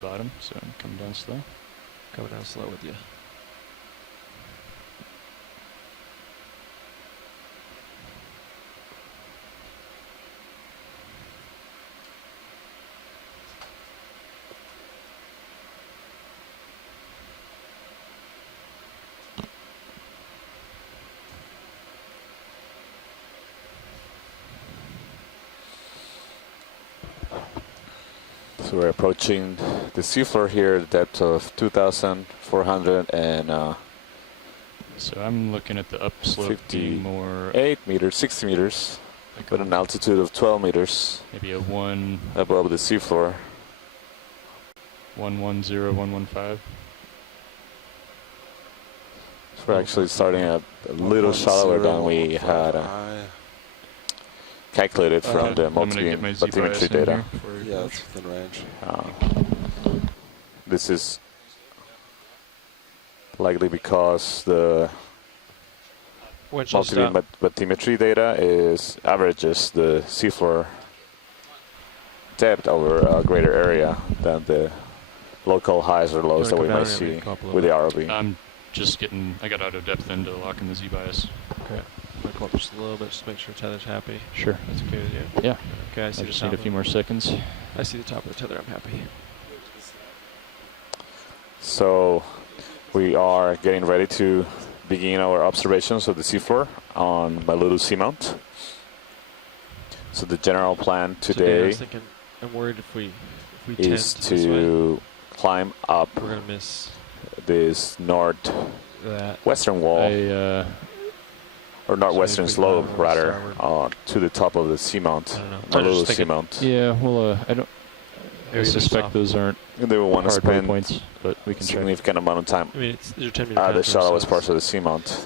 bottom, so I'm coming down slow. Coming down slow with you. So we're approaching the seafloor here at a depth of 2,400 and So I'm looking at the upslope being more 8 meters, 60 meters, like with an altitude of 12 meters maybe a 1 above the seafloor. 110, 115. So we're actually starting a little shallower than we had calculated from the multi-beam bathymetry data. Yeah, it's within range. This is likely because the multi-beam bathymetry data averages the seafloor depth over a greater area than the local highs or lows that we might see with the ROV. I'm just I got out of depth then to lock in the Z-bias. Okay. I'm going to come up just a little bit just to make sure tether's happy. Sure. That's okay with you? Yeah. Okay, I see I the just top need a few more seconds. I see the top of the tether, I'm happy. So we are getting ready to begin our observations of the seafloor on my little seamount. So the general plan today I was thinking, I'm worried if we is tend this way, to climb up we're going to miss this that. western wall, or northwestern So slope if we rather, starboard. to the top of the seamount, I don't know. my I'm little just thinking- seamount. Yeah, well, I suspect those aren't They will want to hard spend points, but we a can check. significant amount of time I mean, these are 10-meter at the contours, shallowest so parts of the seamount.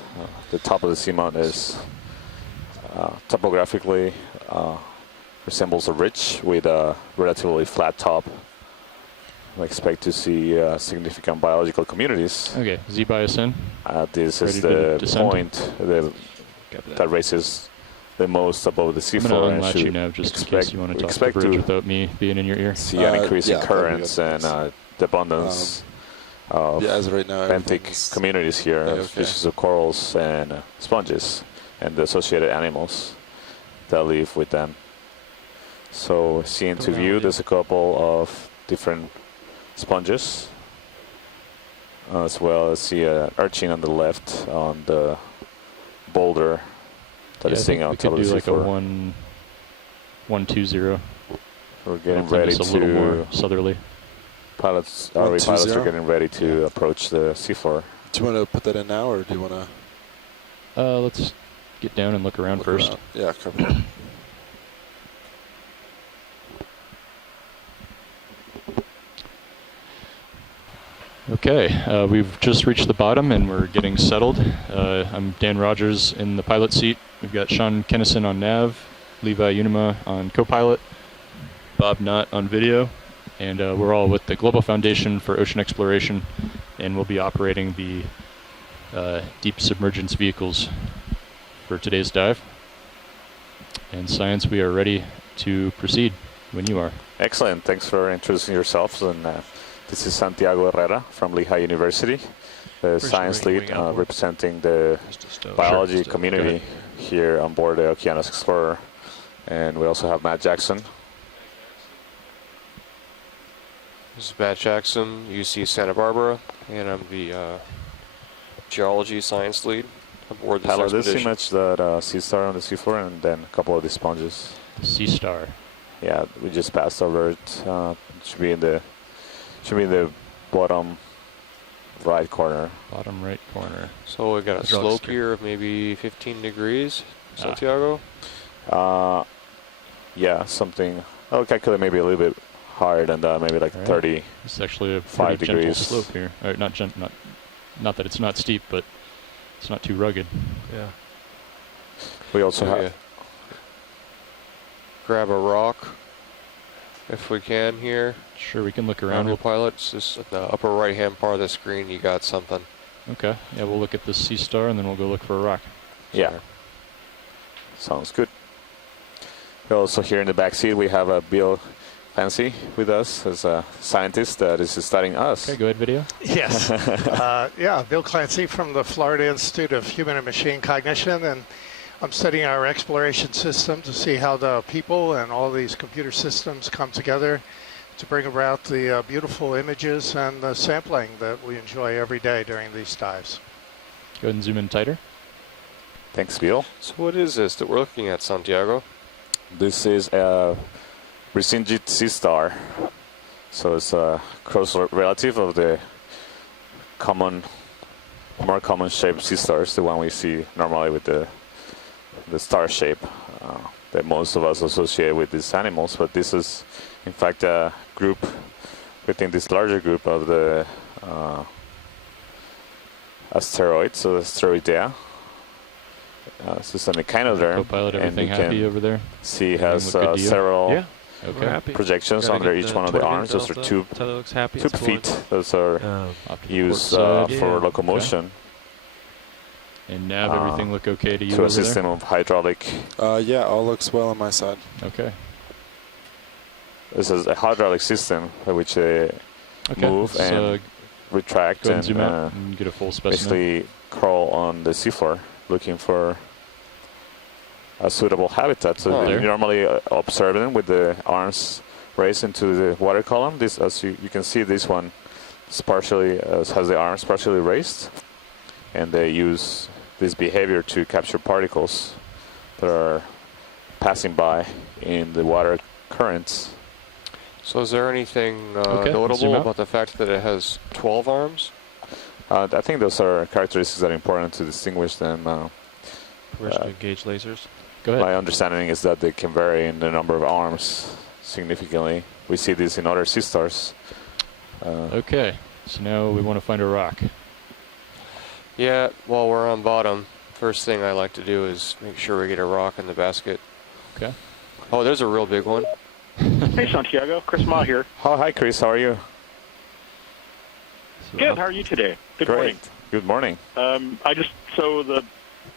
The top of the seamount is topographically resembles a ridge with a relatively flat top. I expect to see significant biological communities. Okay, Z-bias in. This Ready is to the descend? point Copy that raises the most above the I'm going to seafloor, and unlatch you should now just in case you want to talk to expect the bridge to without me being in your ear. see an increase yeah, in that'd be currents good, and thanks. the abundance of Yeah, as of right now, benthic everything's- communities here, yeah, of okay. species of corals and sponges and the associated animals that live with them. So see into Come view, down, there's a couple of different sponges, as well as see an urchin on the left on the boulder that is sitting on top of the We could do like a seafloor. 120. We're getting Hopefully ready just a little more to, southerly. ROV 120? pilots are getting ready to approach the seafloor. Do you want to put that in now, or do you want to Let's get down and look around first. Yeah, cover. Okay, we've just reached the bottom and we're getting settled. I'm Dan Rogers in the pilot seat. We've got Sean Kennison on nav, Levi Unima on co-pilot, Bob Knott on video, and we're all with the Global Foundation for Ocean Exploration, and we'll be operating the deep submergence vehicles for today's dive. And science, we are ready to proceed when you are. Excellent. Thanks for introducing yourselves. And this is Santiago Herrera from Lehigh University, the science lead representing the biology community here on board the Okeanos Explorer. And we also have Matt Jackson. This is Matt Jackson, UC Santa Barbara, and I'm the geology science lead aboard this Hello, this expedition. image that sea star on the seafloor, and then a couple of the sponges. The Sea Star. Yeah, we just passed over it. It should be in the bottom right corner. Bottom right corner. So we've got a Let's draw a slope straight. here of maybe 15 degrees, Santiago. Yeah, something. I'll calculate maybe a little bit higher than that, maybe like Right. 30. It's actually a 5 pretty gentle degrees. slope here. Not that it's not steep, but it's not too rugged. Yeah. We also So have. yeah. Grab a rock if we can here. Sure, we can look Around around. your pilots, just at the upper right hand part of the screen, you got something. Okay. Yeah, we'll look at the Sea Star and then we'll go look for a rock. Yeah. Sounds good. Also here in the back seat we have Bill Clancy with us as a scientist that is studying us. Okay, go ahead, video. Yes. Yeah, Bill Clancy from the Florida Institute of Human and Machine Cognition, and I'm studying our exploration system to see how the people and all these computer systems come together to bring about the beautiful images and the sampling that we enjoy every day during these dives. Go ahead and zoom in tighter. Thanks, Bill. So what is this that we're looking at, Santiago? This is a Brisingid sea star. So it's a close relative of the more common shaped sea stars, the one we see normally with the star shape that most of us associate with these animals. But this is, in fact, a group within this larger group of the asteroids, so Asteroidea. Systemic Echinoderm, Co-pilot, and you everything happy can over there? see it has Everything look good to you? several Yeah. Okay. We're happy. projections Gotta under get each the one of the 20 arms. Those are minutes tube Tyler looks happy. It's feet. going. Those are used Port side. for Yeah. locomotion And nav, everything look okay to you to over a system of hydraulic. Yeah, all looks well on my side. there? Okay. This is a hydraulic system by which they Okay. move let's, and retract go ahead and and zoom out and get a full specimen. basically crawl on the seafloor looking for a suitable habitat. So Oh, you there. normally observe them with the arms raised into the water column. This, as you can see, this one is partially has the arms partially raised, and they use this behavior to capture particles that are passing by in the water currents. So is there anything Okay, zoom notable out. about the fact that it has 12 arms? I think those are characteristics that are important to distinguish them. Permission to engage lasers. Go ahead. My understanding is that they can vary in the number of arms significantly. We see this in other sea stars. Okay. So now we want to find a rock. Yeah, while we're on bottom, first thing I like to do is make sure we get a rock in the basket. Okay. Oh, there's a real big one. Hey, Santiago. Chris Ma here. Oh, hi, Chris. How are you? Good. How are you today? Good Great. Good morning. morning. So the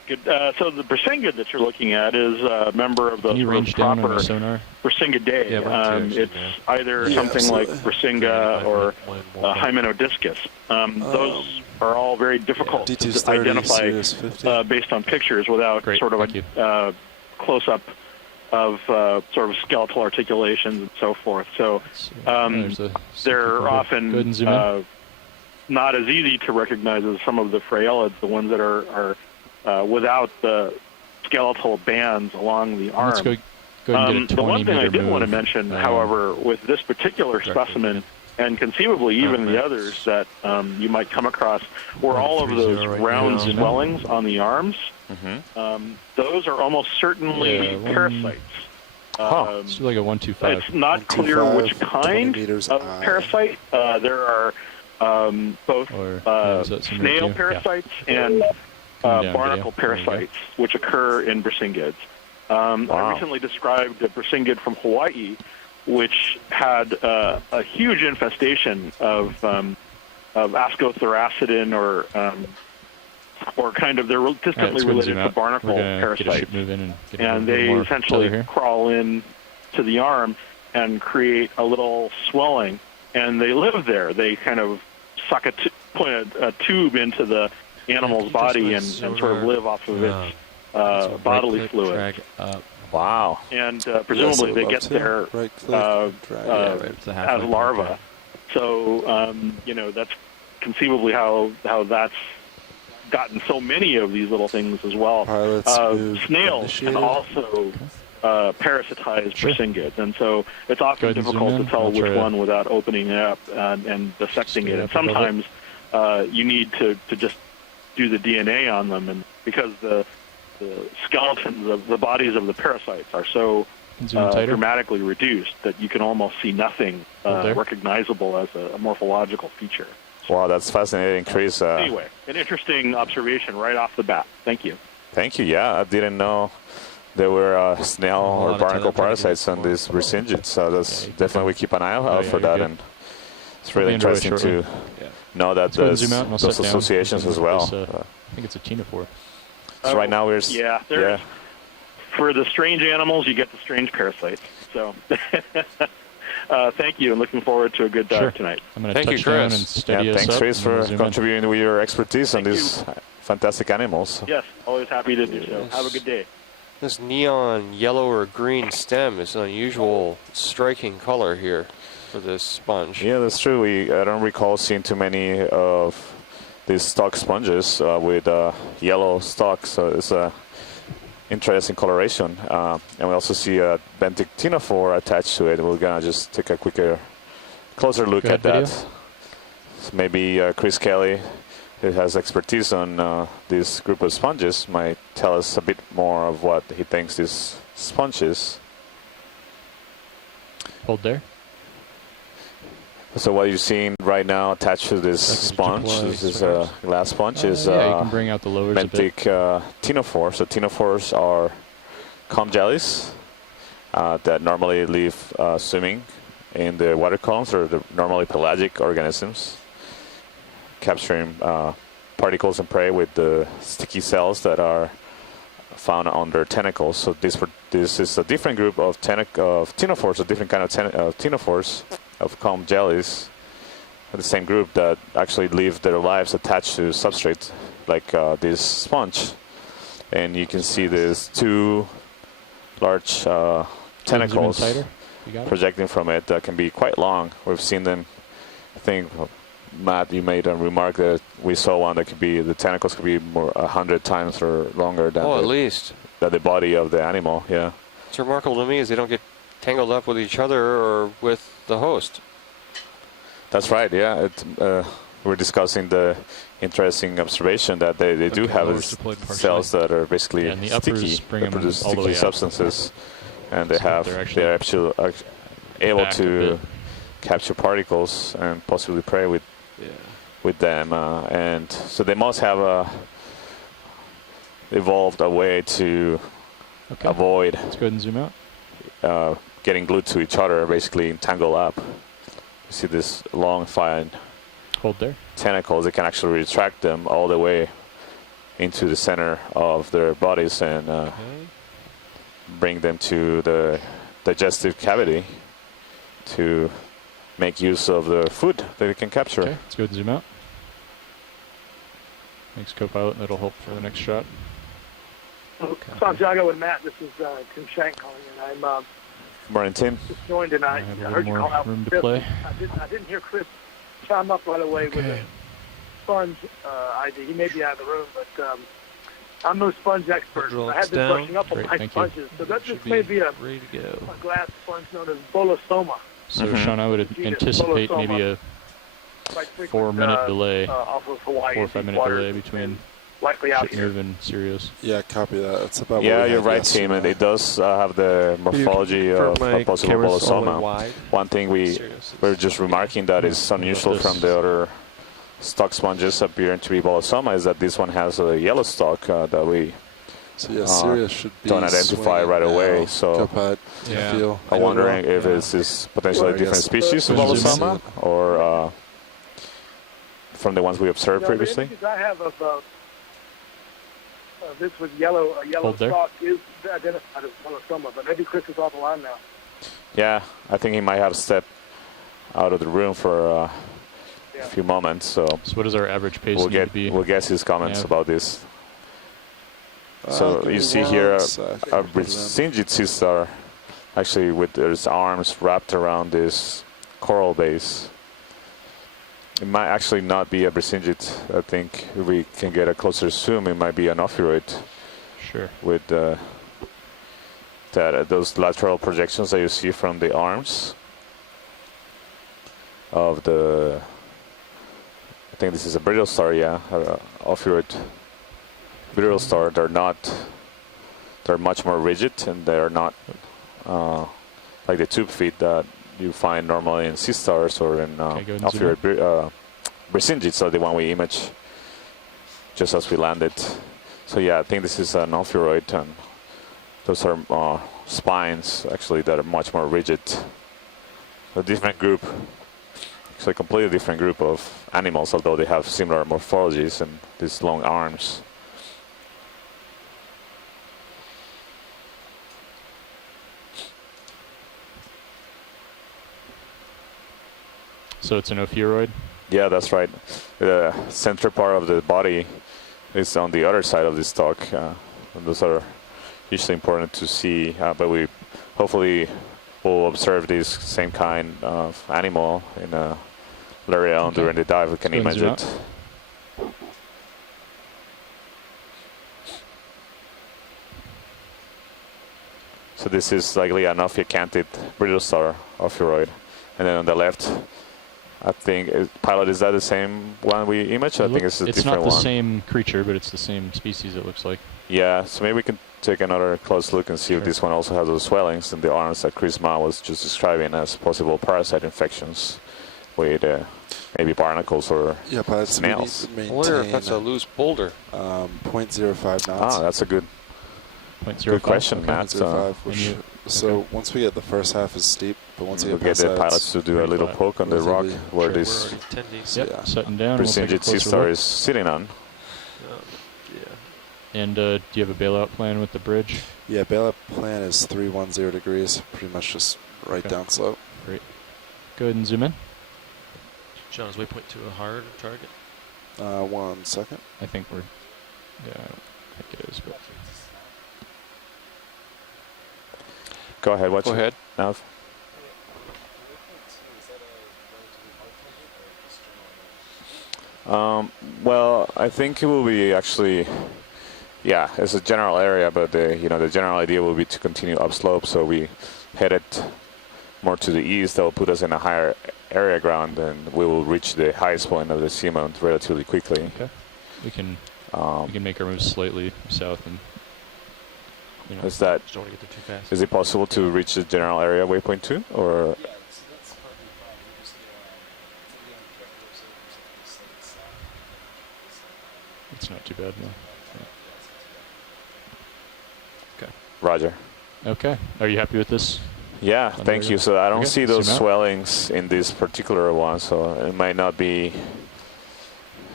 Brisingid that you're looking at is a member of the Can you sort of range down on proper the sonar? Brisingidae. Yeah, we're It's either something like Brisinga or Hymenodiscus. Those are all very difficult to D230, identify Sirius 50. based on pictures without Great, sort of thank a close-up of sort of skeletal articulations and so forth. So There's a they're Go ahead and often zoom in. not as easy to recognize as some of the phrealids, the ones that are without the skeletal bands along the arm. Let's go ahead and get a 20 the one thing I meter did want to move. mention, however, with this particular specimen, and conceivably even the others that you might come across, were all of those 130 right round now. swellings on the arms. Those are almost certainly Yeah, parasites. It's like a 125. It's not clear 125, which 20 kind meters of high. parasite. There are both Or, does that seem right to snail you? parasites and Come down, barnacle video. There you go. parasites, which occur in Brisingids. I recently described a Brisingid from Hawaii, which had a huge infestation of ascothoracidin or kind of they're distantly Alright, let's go and related zoom to out. barnacle We're gonna get a parasites. ship move in and And a they little more essentially color here. crawl in to the arm and create a little swelling, and they live there. They kind of suck point a tube into the animal's body and sort of live off of its bodily fluid. Drag up. Wow. And Yes, presumably I they love get to. there Right click, drag it. right, it's the halfway as point larvae. there. So, that's conceivably how that's gotten so many of these little things as well. Pilots move Snails initiated. can also parasitize Brisingids, and so it's Go often ahead and zoom difficult in. to tell I'll which try to- one without opening it up and dissecting Straight it. And up above it. sometimes you need to just do the DNA on them, and because the skeletons of the bodies of the parasites are so Zoom in tighter. dramatically reduced that you can almost see nothing There. recognizable as a morphological feature. Wow, that's fascinating, Chris. Anyway, an interesting observation right off the bat. Thank you. Thank you. Yeah, I didn't know there were snail lot or of barnacle telemetry parasites on this Brisingids. So that's Yeah, you definitely we keep an eye out yeah, for you're that, good. and it's really We'll be underway interesting to shortly. know that Let's go ahead and there's zoom out and I'll those set down. associations as well. This, I think it's a ctenophore. So right now we're Yeah, there's, for the strange animals, you get the strange parasites. So Thank you, and looking forward to a good dive Sure. tus I'm going to Thank you, touch down Chris. and steady us thanks, up. Chris, and then for we'll zoom in. contributing with your expertise on Thank these fantastic animals. Yes, always happy to do so. Yes. Have a good day. This neon yellow or green stem is an unusual, striking color here for this sponge. Yeah, that's true. I don't recall seeing too many of these stock sponges with yellow stalks, so it's a interesting coloration. And we also see a benthic ctenophore attached to it. We're gonna just take a closer look Go at ahead, that. So maybe Chris Kelly, who has expertise on this group of sponges, might tell us a bit more of what he thinks this sponge is. Hold there. So what you're seeing right now attached to this sponge, this is a glass sponge, is Yeah, you can bring out the lowers a bit. benthic ctenophore. So ctenophores are calm jellies that normally live swimming in the water columns, or the normally pelagic organisms, capturing particles and prey with the sticky cells that are found on their tentacles. So this is a different group of ctenophores, a different kind of ctenophores, of calm jellies, the same group that actually live their lives attached to substrate, like this sponge. And you can see these two large tentacles projecting from it that can be quite long. We've seen them. I think, Matt, you made a remark that we saw one that could be, the tentacles could be more 100 times or longer than at least than the body of the animal. Yeah. What's remarkable to me is they don't get tangled up with each other or with the host. That's right. Yeah. We're discussing the interesting observation that they do have cells that are basically sticky, that produce sticky substances, and they're actually able to capture particles and possibly prey with them, and so they must have evolved a way to avoid. Let's go ahead and zoom out. Getting glued to each other, basically entangle up. You see this long, fine Hold there. tentacles. They can actually retract them all the way into the center of their bodies and bring them to the digestive cavity to make use of the food that they can capture. Okay, let's go ahead and zoom out. Thanks, co-pilot. That'll help for the next shot. Santiago and Matt, this is Tim Shank calling in. I'm Morning, Tim. just joined tonight. I have I a heard little you more call out room to Chris. play. I didn't hear Chris chime up right away with a sponge ID. He may be out of the room, but I'm no sponge expert. I have been brushing up on my sponges. So that just may be a glass sponge known as bolosoma. So, Sean, I would anticipate maybe a 4-minute delay, off of Hawaii 4 or 5 minute delay between likely out here. Move and Sirius. Yeah, copy that. It's about Yeah, you're right, Tim, and it does have the morphology of a possible bolosoma. One thing we're just remarking that is unusual from the other stock sponges appearing to be bolosoma is that this one has a yellow stalk that we Sirius should be don't identify right away. So I'm wondering if this is potentially a different species of bolosoma or from the ones we observed previously. The images I have of this with yellow stalk is identified as bolosoma, but maybe Chris is off the line now. Yeah, I think he might have stepped out of the room for a few moments. So what is our average pace need to be? We'll get his comments about this. So you see here a Brisingid sea star, actually with its arms wrapped around this coral base. It might actually not be a Brisingid. I think if we can get a closer zoom, it might be an ophiuroid. Sure. With those lateral projections that you see from the arms of the. I think this is a brittle star. Yeah, ophiuroid. Brittle star. They're much more rigid, and they're not like the tube feet that you find normally in sea stars or in ophiuroid Brisingid, so the one we image just as we landed. So yeah, I think this is an ophiuroid, and those are spines actually that are much more rigid. A different group, actually a completely different group of animals, although they have similar morphologies and these long arms. So it's an ophiuroid? Yeah, that's right. The center part of the body is on the other side of the stalk. Those are usually important to see, but we hopefully will observe this same kind of animal in a area during the dive. We can image it. So this is likely an ophiocanthid brittle star ophiuroid. And then on the left, I think, Pilot, is that the same one we imaged? I think it's a different one. It's not the same creature, but it's the same species, it looks like. Yeah, so maybe we can take another close look and see if this one also has those swellings in the arms that Chris Ma was just describing as possible parasite infections with maybe barnacles or snails. I wonder if that's a loose boulder. 0.05 knots. Ah, that's a good question, Matt. So once we get the first half is steep, but once we get the pilots to do a little poke on the rock where this Brisingid sea star is sitting on. And do you have a bailout plan with the bridge? Yeah, bailout plan is 310 degrees, pretty much just right down slope. Great. Go ahead and zoom in. John, is waypoint 2 a hard target? 1 second. I think we're, yeah, I don't think it is, but. Go ahead, watch Go ahead. Nav. Well, I think it will be actually, yeah, it's a general area, but the general idea will be to continue upslope. So we headed more to the east. That will put us in a higher area ground, and we will reach the highest point of the seamount relatively quickly. Okay. We can make our moves slightly south and. Is that? Just don't want to get there too fast. Is it possible to reach the general area waypoint 2, or? Yeah, so that's probably fine. We just It's not too bad, no. Okay. Roger. Okay. Are you happy with this? Yeah, thank you. So I don't see those Zoom out. swellings in this particular one, so it might not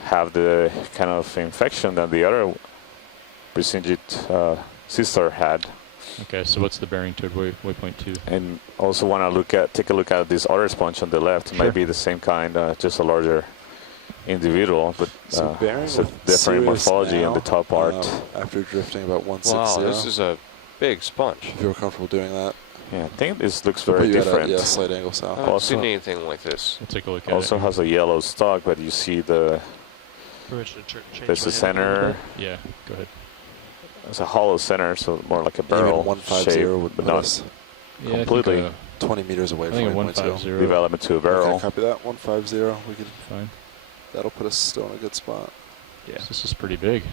have the kind of infection that the other Brisingid sister had. Okay, so what's the bearing toward waypoint 2? And also want to take a look at this other sponge on the left. It might be the same kind, just a larger individual, but it's a different morphology on the top part. After drifting about 160. Wow, this is a big sponge. If you're comfortable doing that. Yeah, I think this looks very different. Yeah, slight angle south. I haven't seen anything like this. We'll take a look at also it. has a yellow stalk, but you see there's the center. Yeah, go ahead. It's a hollow center, so more like a barrel shape, would but not completely 20 meters away from waypoint 2. Development to a barrel. Okay, copy that. 150. We can. Fine. That'll put us still in a good spot. Yeah. So this is pretty big.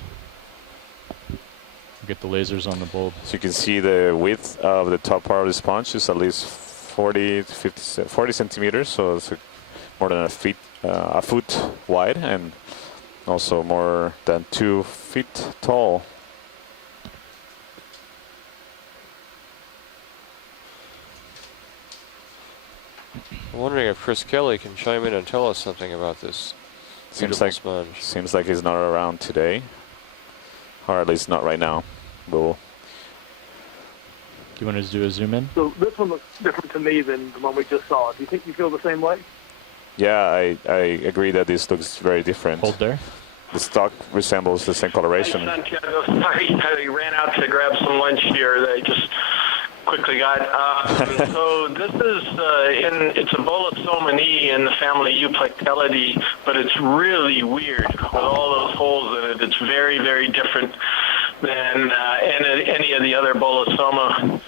Get the lasers on the bulb. So you can see the width of the top part of the sponge is at least 40 centimeters, so it's more than a foot wide, and also more than 2 feet tall. I'm wondering if Chris Kelly can chime in and tell us something about this beautiful sponge. Seems like he's not around today, or at least not right now. Do you want to do a zoom in? So this one looks different to me than the one we just saw. Do you think you feel the same way? Yeah, I agree that this looks very different. Hold there. The stalk resembles the same coloration. Hi, Santiago. Sorry, I ran out to grab some lunch here. They just quickly got. So this is it's a bolosomini in the family Euplectellidae, but it's really weird with all those holes in it. It's very, very different than any of the other bolosoma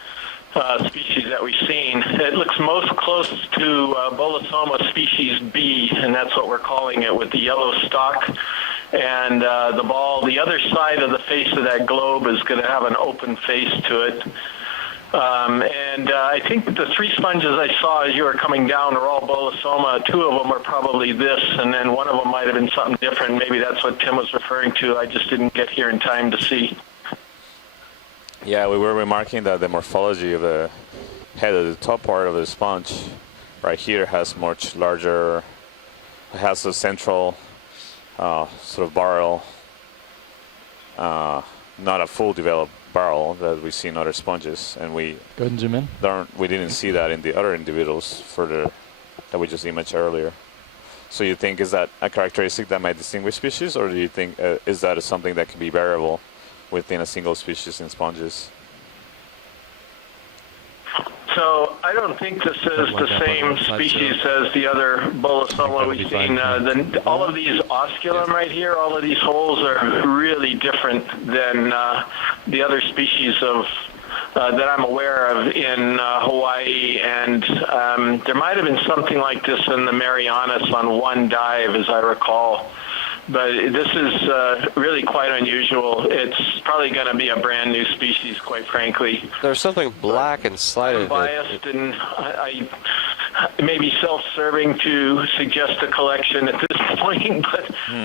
species that we've seen. It looks most close to Bolosoma species B, and that's what we're calling it, with the yellow stalk. And the ball, the other side of the face of that globe is going to have an open face to it. I think the 3 sponges I saw as you were coming down are all Bolosoma. 2 of them are probably this, and then 1 of them might have been something different. Maybe that's what Tim was referring to. I just didn't get here in time to see. Yeah, we were remarking that the morphology of the head of the top part of the sponge right here has much larger, it has a central sort of barrel, not a full developed barrel that we see in other sponges, and we go ahead and zoom in. We didn't see that in the other individuals that we just imaged earlier. So you think is that a characteristic that might distinguish species, or do you think is that something that can be variable within a single species in sponges? So I don't think this is the same species as the other bolosoma we've seen. All of these osculum right here, all of these holes are really different than the other species of that I'm aware of in Hawaii, and there might have been something like this in the Marianas on one dive, as I recall. But this is really quite unusual. It's probably going to be a brand new species, quite frankly. There's something black inside of it. I'm biased, and I may be self-serving to suggest a collection at this point,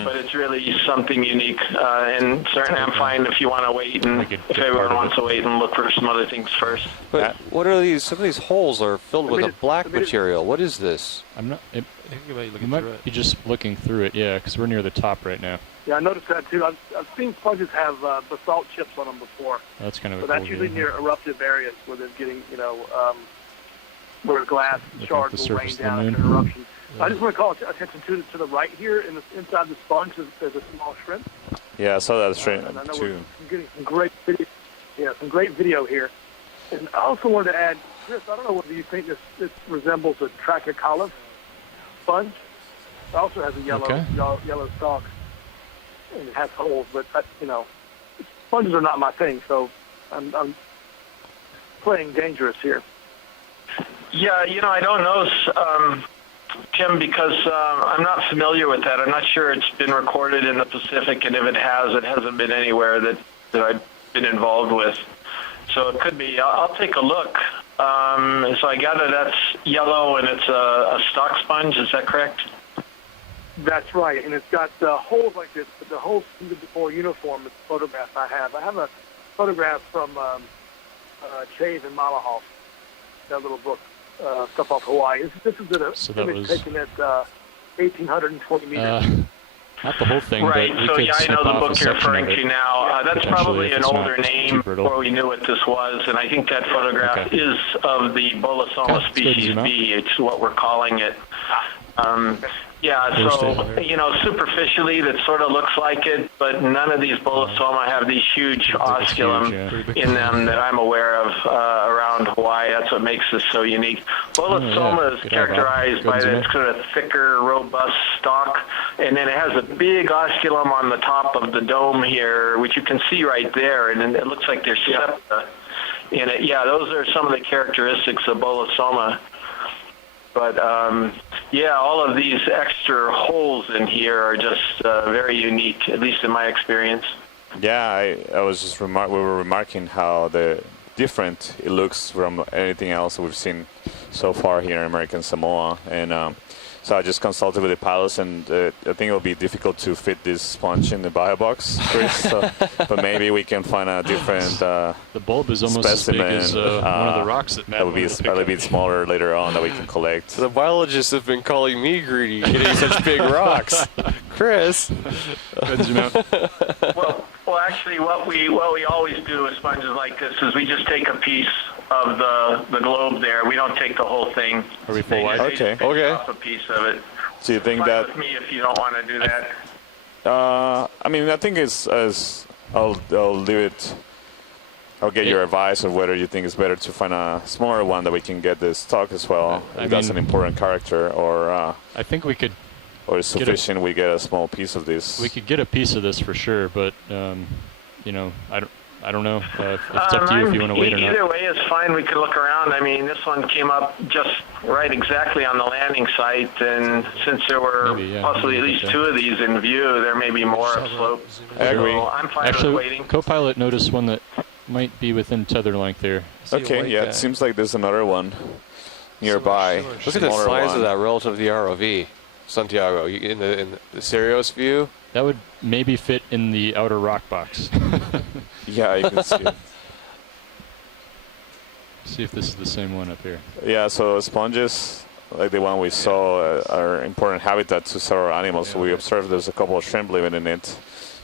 but it's really something unique. And certainly I'm fine if you want to wait, and if everyone wants to wait and look for some other things first. But what are these? Some of these holes are filled with a black material. What is this? I'm not. You might be just looking through it, yeah, because we're near the top right now. Yeah, I noticed that too. I've seen sponges have basalt chips on them before. That's kind of. So that's usually near eruptive areas where they're getting, where glass shards will rain down after an eruption. Yeah. I just want to call attention to the right here, inside the sponge, there's a small shrimp. Yeah, I saw that shrimp and I know too. We're getting some great video. Yeah, some great video here. And I also wanted to add, Chris, I don't know whether you think this resembles a Trachycollis sponge. It also has a yellow stalk, and it has holes. But sponges are not my thing, so I'm playing dangerous here. Yeah, I don't know, Tim, because I'm not familiar with that. I'm not sure it's been recorded in the Pacific, and if it has, it hasn't been anywhere that I've been involved with. So it could be. I'll take a look. So I gather that's yellow and it's a stock sponge. Is that correct? That's right, and it's got holes like this, but the holes seem to be more uniform with the photograph I have. I have a photograph from Chave and Malahoff, that little book, stuff off Hawaii. This is an image taken at 1,820 meters. Not the whole thing, right. But we so could yeah, I know the book you're referring to now. That's probably an older name before we knew what this was, and I think that photograph is of the Bolosoma species B. It's what we're calling it. Yeah, so, superficially that sort of looks like it, but none of these Bolosoma have these huge osculum in them that I'm aware of around Hawaii. That's what makes this so unique. Bolosoma is characterized by that sort of thicker, robust stalk, and then it has a big osculum on the top of the dome here, which you can see right there, and it looks like there's septa in it. Yeah, those are some of the characteristics of Bolosoma. But, all of these extra holes in here are just very unique, at least in my experience. Yeah, I was just we were remarking how different it looks from anything else we've seen so far here in American Samoa. And so I just consulted with the pilots, and I think it'll be difficult to fit this sponge in the bio box, Chris. But maybe we can find a different the bulb is almost specimen, as big as one of the rocks that would be a little bit smaller later on that we can collect. The biologists have been calling me greedy, getting such big rocks. Chris. Well, actually, what we always do with sponges like this is we just take a piece of the globe there. We don't take the whole thing. Are we full wide? Okay. Off a piece of it. So you think that? With me, if you don't want to do that. I think I'll leave it. I'll get your advice on whether you think it's better to find a smaller one that we can get the stock as well. If that's an important character, or I think we could. Or is sufficient we get a small piece of this? We could get a piece of this for sure, but I don't know. It's up to you if you want to wait or not. Either way is fine. We could look around. I mean, this one came up just right exactly on the landing site, and since there were possibly at least two of these in view, there may be more upslope. I agree. So I'm fine with waiting. Co-pilot noticed one that might be within tether length there. Okay, it seems like there's another one nearby. Look at the size of that relative to the ROV. Santiago, in the Serios view? That would maybe fit in the outer rock box. Yeah, you can see it. See if this is the same one up here. Yeah, so sponges, like the one we saw, are important habitat to several animals. So we observed there's a couple of shrimp living in it.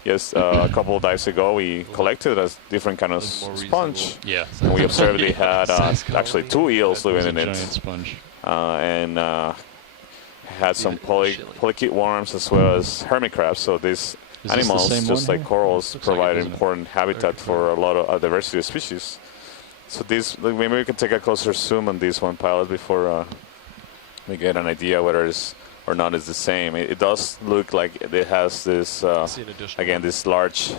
Yes, a couple of dives ago we collected a different kind of sponge. Yeah. And we observed they had actually two eels living in it. Giant sponge. And had some polychaete worms as well as hermit crabs. So these animals, just like corals, provide an important habitat for a lot of diversity of species. So these, maybe we can take a closer zoom on this one, pilot, before we get an idea whether it's or not is the same. It does look like it has this, again, this large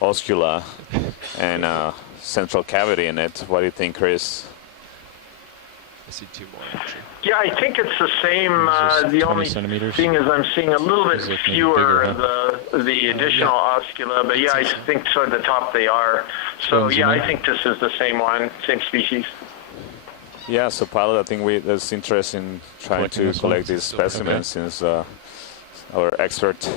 oscula and central cavity in it. What do you think, Chris? I see 2 more, actually. Yeah, I think it's the same. The only thing is I'm seeing a little bit fewer of the additional oscula, but yeah, I think toward the top they are. So yeah, I think this is the same one, same species. Yeah, so pilot, I think there's interest in trying to collect these specimens since our expert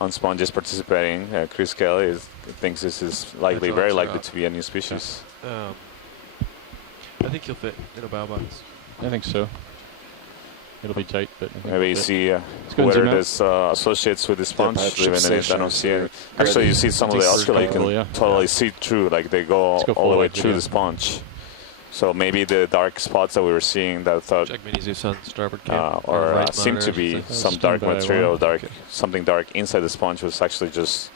on sponges participating, Chris Kelly, thinks this is likely, very likely to be a new species. I think he'll fit in a bow box. I think so. It'll be tight, but maybe you see whether there's associates with the sponge living in it. I don't see any. Actually, you see some of the oscula you can totally see through, like they go all the way through the sponge. So maybe the dark spots that we were seeing that thought, seemed to be some dark material, something dark inside the sponge, was actually just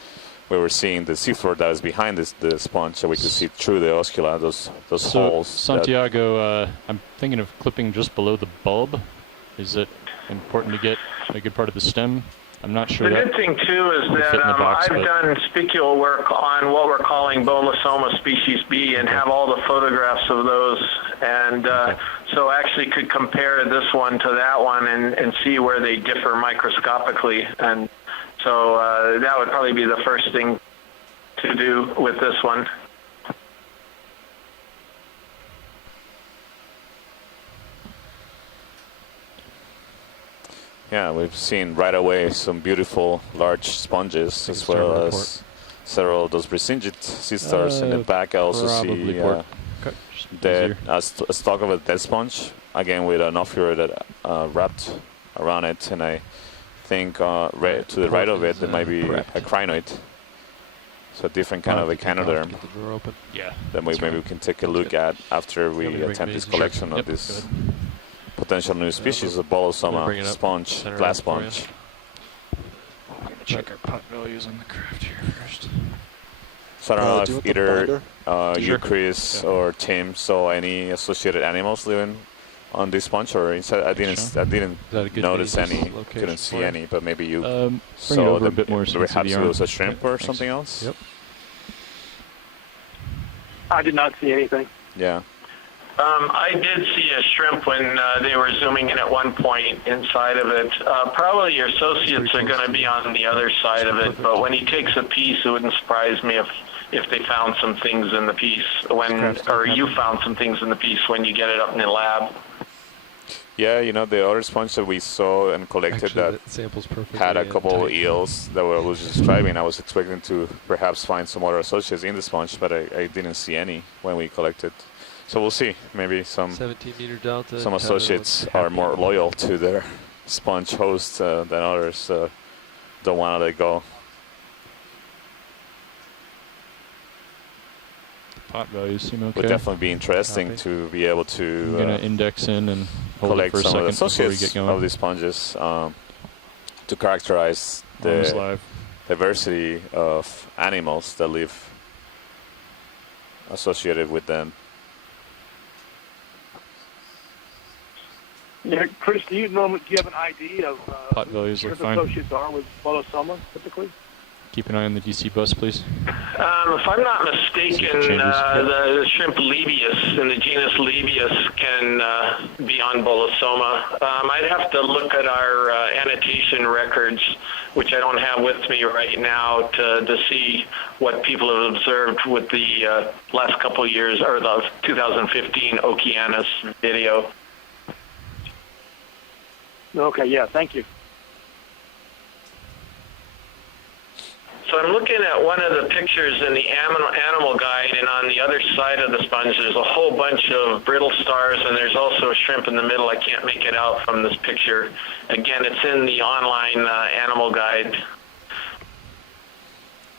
we were seeing the seafloor that is behind the sponge, so we could see through the oscula, those holes. Santiago, I'm thinking of clipping just below the bulb. Is it important to get a good part of the stem? I'm not sure. The good thing too is that I've done spicule work on what we're calling Bolosoma species B and have all the photographs of those, and so actually could compare this one to that one and see where they differ microscopically, and so that would probably be the first thing to do with this one. Yeah, we've seen right away some beautiful large sponges, as well as several of those brisingid sea stars in the back. I also see a stalk of a dead sponge, again with an ophioid wrapped around it, and I think to the right of it there might be a crinoid, so a different kind of echinoderm. Yeah, that maybe we can take a look at after we attempt this collection of this potential new species of Bolosoma sponge, glass sponge. I'm going to check our pot values on the craft here first. So I don't know if either you, Chris, or Tim saw any associated animals living on this sponge, or inside. I didn't notice any, couldn't see any, but maybe you saw a bit more. Perhaps it was a shrimp or something else. Yep. I did not see anything. Yeah. I did see a shrimp when they were zooming in at one point inside of it. Probably your associates are going to be on the other side of it, but when he takes a piece, it wouldn't surprise me if they found some things in the piece or you found some things in the piece when you get it up in the lab. Yeah, you know, the other sponge that we saw and collected that had a couple of eels that I was describing, I was expecting to perhaps find some other associates in the sponge, but I didn't see any when we collected. So we'll see. Maybe some associates are more loyal to their sponge host than others. Don't want to let go. Pot values seem okay. Would definitely be interesting to be able to I'm gonna index in and collect some of the associates of these sponges to characterize the diversity of animals that live associated with them. Yeah, Chris, do you have an idea of pot values where look the fine. associates are with Bolosoma typically? Keep an eye on the DC bus, please. If I'm not mistaken, the shrimp Lebius in the genus Lebius can be on Bolosoma. I'd have to look at our annotation records, which I don't have with me right now, to see what people have observed with the last couple of years, or the 2015 Okeanos video. Okay, yeah, thank you. So I'm looking at one of the pictures in the animal guide, and on the other side of the sponge there's a whole bunch of brittle stars, and there's also a shrimp in the middle. I can't make it out from this picture. Again, it's in the online animal guide.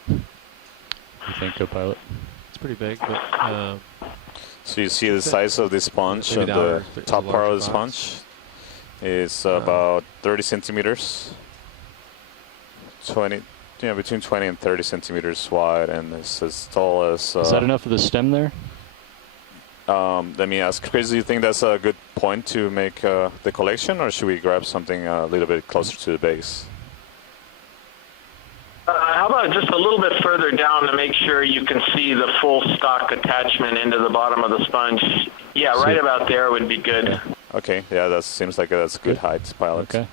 What do you think, co-pilot? It's pretty big, but... so you see the size of the sponge on the top part of the sponge? It's about 30 centimeters. 20, yeah, between 20 and 30 centimeters wide, and it's as tall as... Is that enough of the stem there? Let me ask Chris, do you think that's a good point to make the collection, or should we grab something a little bit closer to the base? How about just a little bit further down to make sure you can see the full stock attachment into the bottom of the sponge? Yeah, right about there would be good. Okay, yeah, that seems like that's a good height, pilot. Okay.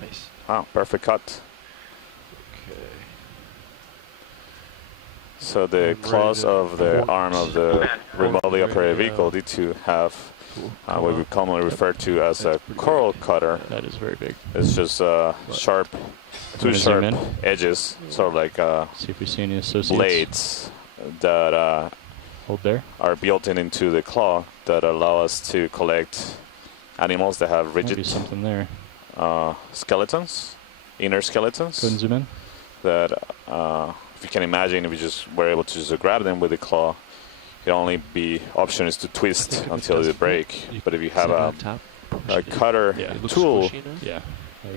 Nice. Wow, perfect cut. Okay. So the claws of the arm of the remotely operated vehicle need to have what we commonly refer to as a coral cutter. That is very big. It's just sharp, two sharp edges, sort of like see if we see any associates. Blades that hold there are built into the claw that allow us to collect animals that have rigid something there. Skeletons, inner skeletons. Go ahead and zoom in. That, if you can imagine, if we just were able to just grab them with the claw, the only option is to twist until they break. But if you have a cutter tool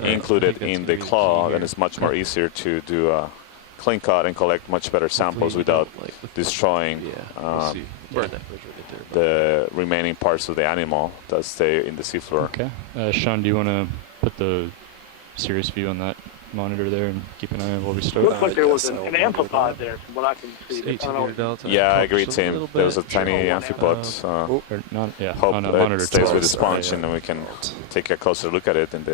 included in the claw, then it's much more easier to do a clean cut and collect much better samples without destroying the remaining parts of the animal that stay in the seafloor. Okay. Sean, do you want to put the serious view on that monitor there and keep an eye on where we start? Looks like there was an amphipod there, from what I can see. 18-meter delta. Yeah, I agree, Tim. There was a tiny amphipod. Hope it stays with the sponge, and then we can take a closer look at it in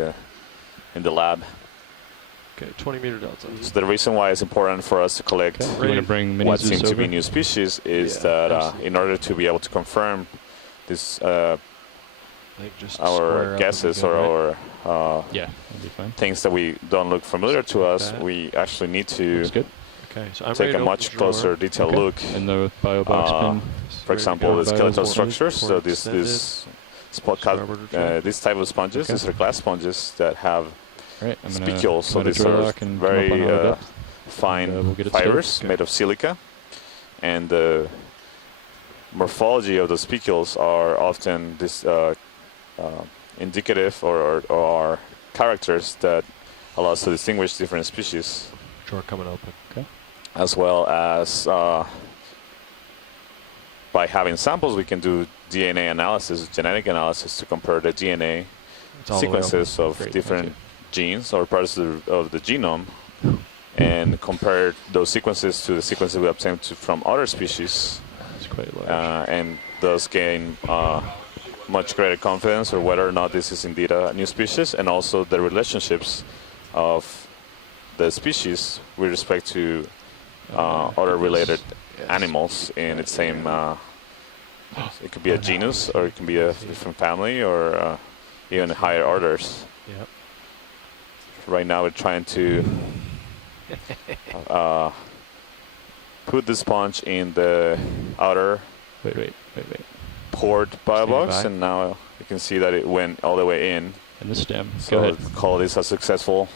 the lab. Okay, 20-meter delta. So the reason why it's important for us to collect what seem to be new species is that in order to be able to confirm this, our guesses or our things that we don't look familiar to us, we actually need to take a much closer detailed look. In the bio box pin. For example, the skeletal structures. So this type of sponges, these are glass sponges that have spicules. So these are very fine fibers made of silica, and the morphology of the spicules are often this indicative or characters that allow us to distinguish different species. Drawer coming open. Okay. As well as by having samples, we can do DNA analysis, genetic analysis, to compare the DNA sequences of different genes or parts of the genome, and compare those sequences to the sequences we obtained from other species. That's quite large. And thus gain much greater confidence or whether or not this is indeed a new species, and also the relationships of the species with respect to other related animals in its same, it could be a genus, or it can be a different family, or even higher orders. Yep. Right now we're trying to put the sponge in the outer port bio box, and now you can see that it went all the way in. And the stem. So let's call this a successful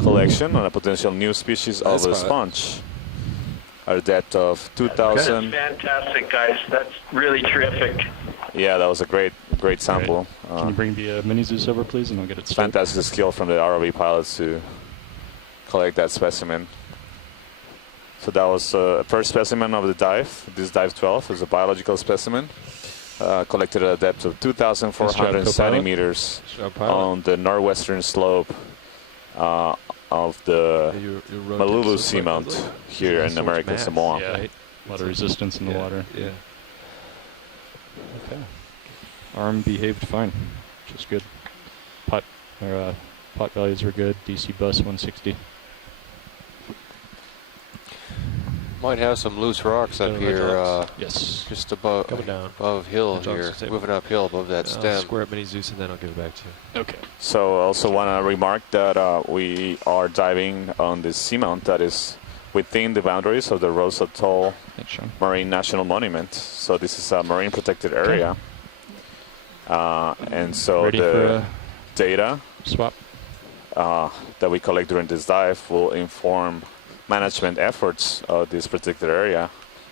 collection on a potential new species of the sponge. At a depth of 2,000. That's fantastic, guys. That's really terrific. Yeah, that was a great sample. Can you bring the mini Zeus over, please, and I'll get it started. Fantastic skill from the ROV pilots to collect that specimen. So that was the first specimen of the dive. This dive 12 is a biological specimen collected at a depth of 2,470 meters on the northwestern slope of the Malulu Seamount here in American Samoa. Yeah, a lot of resistance in the water. Yeah. Okay. Arm behaved fine, which is good. Pot values were good. DC bus 160. Might have some loose rocks up here. Yes. Just above hill here, moving uphill above that stem. Square up mini Zeus, and then I'll give it back to you. Okay. So I also want to remark that we are diving on this seamount that is within the boundaries of the Rose Atoll Marine National Monument. So this is a marine protected area. And so the data swap that we collect during this dive will inform management efforts of this particular area.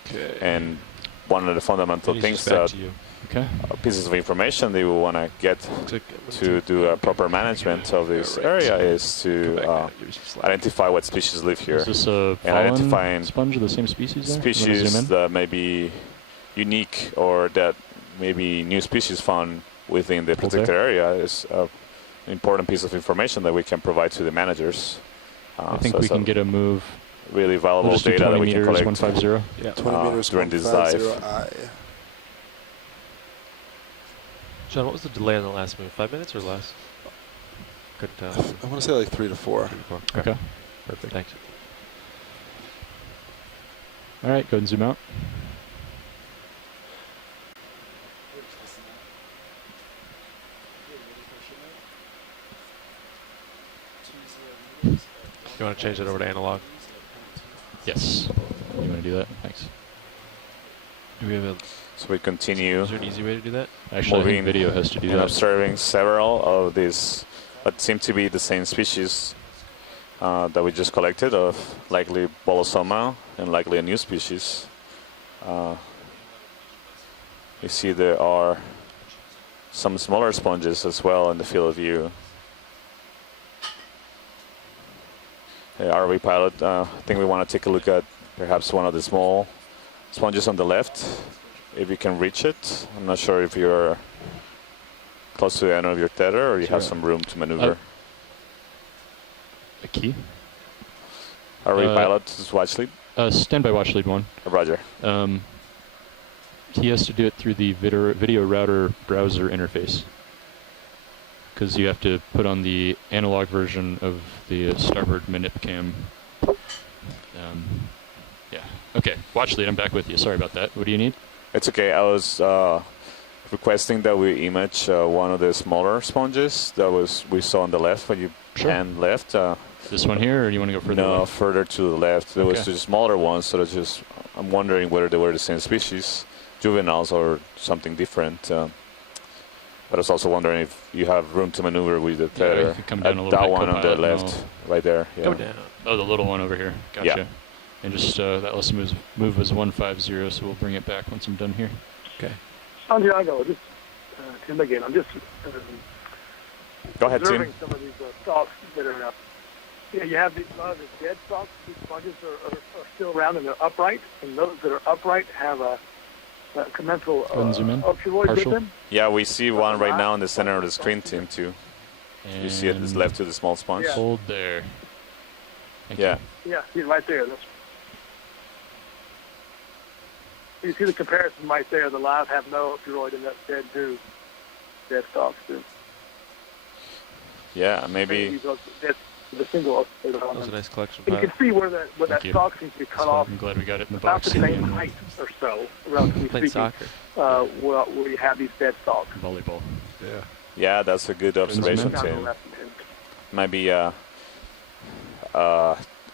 Okay. And one of the fundamental things back that to you. Okay. pieces of information they will want to get to do a proper management of this area is to identify what species live here. Is this a and identifying sponge of the same species there? species that may be unique or that maybe new species found within the particular area is an important piece of information that we can provide to the managers. I think we can get a move. Really valuable We'll data that we can collect 150. Yeah. 20 meters, during this 150I. John, what was the delay on the last move? 5 minutes or less? Couldn't tell. I want to say like 3 to 4. Okay. Perfect. Thanks. All right, go ahead and zoom out. You want to change that over to analog? Yes. You want to do that? Thanks. Do we have a? So we continue. Is there an easy way to do that? Actually, I think video has to do and that. observing several of these, what seem to be the same species that we just collected, of likely Bolosoma and likely a new species. You see there are some smaller sponges as well in the field of view. The ROV pilot, I think we want to take a look at perhaps one of the small sponges on the left, if you can reach it. I'm not sure if you're close to the end of your tether or you have some room to maneuver. A key? ROV pilot, this is watch lead. Standby watch lead 1. Roger. He has to do it through the video router browser interface, because you have to put on the analog version of the starboard manip cam. Yeah. Okay. Watch lead. I'm back with you. Sorry about that. What do you need? It's okay. I was requesting that we image one of the smaller sponges that we saw on the left when you pan left. This one here, or do you want to go further? No, left? further to the left. There was just smaller ones, so that's just. I'm wondering whether they were the same species, juveniles or something different. But I was also wondering if you have room to maneuver with the tether. Yeah, come down a little that bit, one on the left, right there. Yeah. Go down. Oh, the little one over here. Gotcha. Yeah. And just that last move was 150, so we'll bring it back once I'm done here. Okay. Santiago, just Tim again. I'm just Go ahead, Tim. observing some of these stalks that are up. Yeah, you have these dead stalks. These sponges are still round and they're upright, and those that are upright have a commensal ophiuroid with them. Yeah, we see one right now in the center of the screen, Tim, too. And you see it is left to the small sponge. Yeah. Hold there. Thank Yeah, see it right there. You see the comparison right there. The live have no ophiuroid and that dead do. Dead stalks do. Yeah, maybe. The single. That was a nice collection. You can see where that stalk seems to be cut off. I'm glad we got it in the about box. the same height or so, relatively Playing speaking. soccer. Where you have these dead stalks. Volleyball. Yeah. Yeah, that's a good observation, Tim. Might be a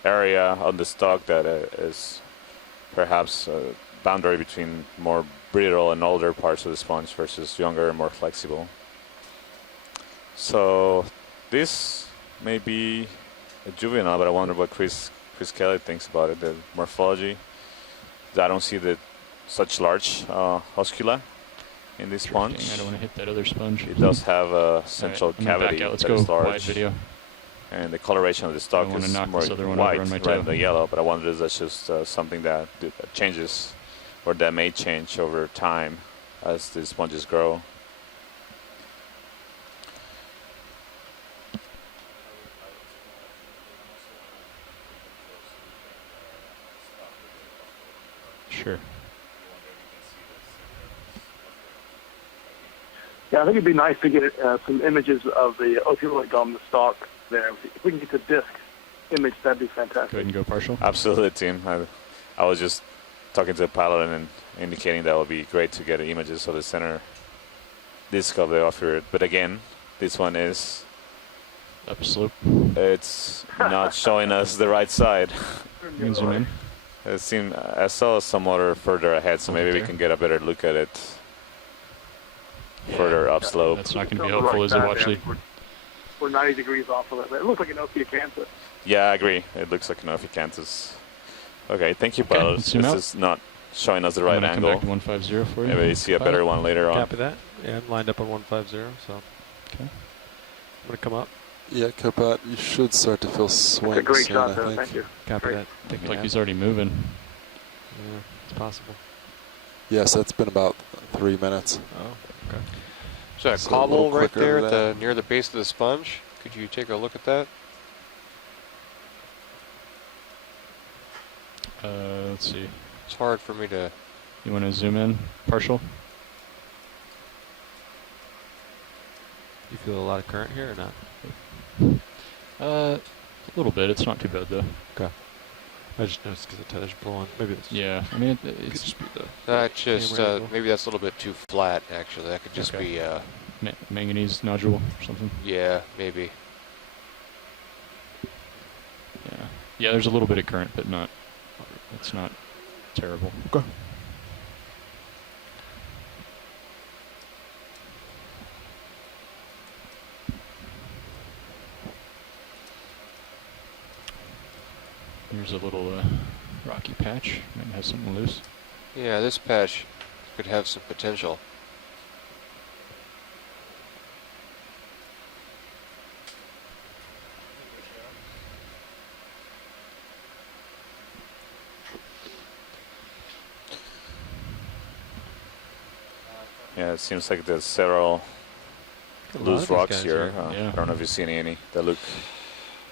area on the stalk that is perhaps a boundary between more brittle and older parts of the sponge versus younger and more flexible. So this may be a juvenile, but I wonder what Chris Kelly thinks about it. The morphology. I don't see such large oscula in this sponge. I don't want to hit that other sponge. It does have a central cavity Let's that go is large. wide video. And the coloration of the stalk is more white rather than yellow, but I wonder if that's just something that changes or that may change over time as the sponges grow. Sure. Yeah, I think it'd be nice to get some images of the ophiuroid on the stalk there. If we can get the disc image, that'd be fantastic. Go ahead and go partial. Absolutely, Tim. I was just talking to the pilot and indicating that would be great to get images of the center disc of the ophiuroid. But again, this one is upslope. It's not showing us the right side. You can zoom in. I saw some water further ahead, so maybe we can get a better look at it further upslope. That's not going to be helpful, is it, watch lead? we're 90 degrees off of it. But it looks like an Okeanos. Yeah, I agree. It looks like an Okeanos. Okay, thank you, Okay, Paolo. let's This zoom out. is not showing us the I'm right gonna angle. come back to 150 for you. Maybe see a better one later on. Copy that. Yeah, I'm lined up on 150, so. Okay. I'm gonna come up. Yeah, Copilot, you should start to feel swing That's a great soon, shot, I though. think. Thank you. Copy Great. that. Take a Like nap. he's already moving. Yeah, it's possible. Yes, that's been about 3 minutes. Oh, okay. Is that a So a cobble little right quicker there than at that. the, near the base of the sponge? Could you take a look at that? Let's see. It's hard for me to... You want to zoom in partial? You feel a lot of current here or not? A little bit. It's not too bad though. Okay. I just noticed because the tether's pulling. Maybe it's Yeah, I mean could it's just be the That's just, camera angle. maybe that's a little bit too flat, actually. That could just Okay. be, manganese nodule or something. yeah, maybe. Yeah, yeah. There's a little bit of current, but not. It's not terrible. Okay. Here's a little rocky patch. Might have something loose. Yeah, this patch could have some potential. Yeah, it seems like there's several A lot of loose these rocks guys here. here. Yeah. I don't know if you've seen any that look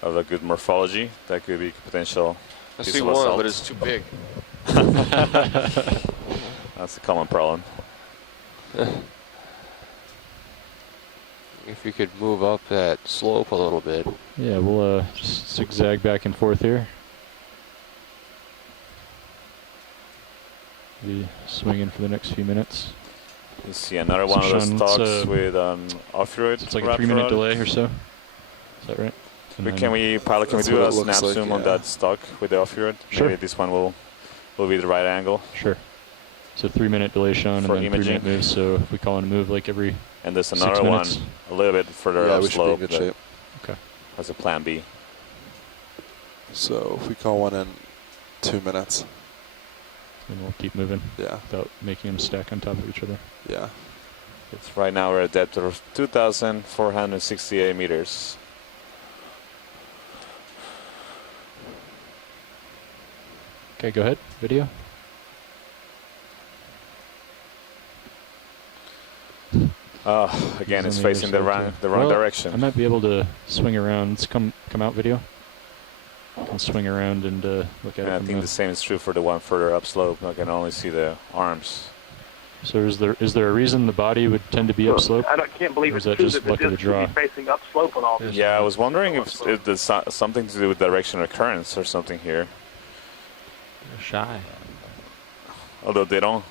of a good morphology. That could be potential. I piece see of one, assault. but it's too big. That's a common problem. If you could move up that slope a little bit. Yeah, we'll just zigzag back and forth here. Be swinging for the next few minutes. You see another one of Sean, those it's, stocks with off-road. It's like a wrap 3-minute rod. delay or so. Is that right? And then- Can we do That's what a it looks snap like, zoom on yeah. that stock with the off-road? Sure. Maybe this one will be the right angle. Sure. So 3-minute delay shown For and then imaging. 3-minute move. So if we call in a move like every And there's 6 another one minutes. a little bit further Yeah, we should be in upslope good that shape. Okay. has a plan B. So if we call one in 2 minutes, And we'll keep moving yeah, without making them stack on top of each other. yeah. It's right now we're at a depth of 2,468 meters. Okay, go ahead. Video. Again, He's it's on the facing other the side, wrong, too. the wrong Well, direction. I might be able to swing around. Let's come out video. I can swing around and look at And it I from think the same is true for the one further upslope. I can only see the arms. So is there a reason the body would tend to be upslope? Can't believe Or it's is that true just that luck the of the disc would draw? be facing upslope and all. Yes. Yeah, I was wondering if there's something to do with direction of currents or something here. You're shy. Although they don't,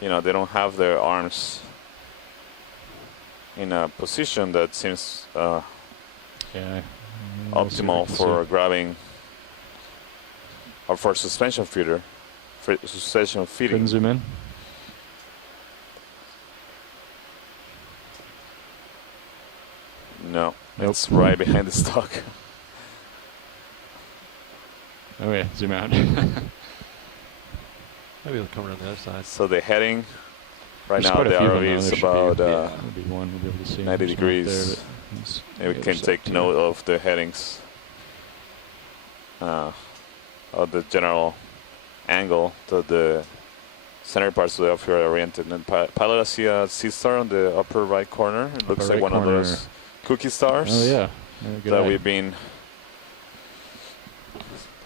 they don't have their arms in a position that seems Yeah. We'll see what I optimal can for see. grabbing or for suspension feeder, for suspension feeding. Couldn't zoom in. No, Nope. it's right behind the stock. Oh yeah, zoom out. Maybe it'll come around the other side. So the heading right There's now, quite a the few of ROV them, though. is There should about maybe one we'll be able to see. 90 There's one up degrees. there, but it's maybe we the can other take side, too. note of the headings of the general angle that the center parts of the offshore are oriented. And pilot, I see a sea star on the upper right corner. It looks like right one of corner. those cookie stars Oh yeah. Good that eye. we've been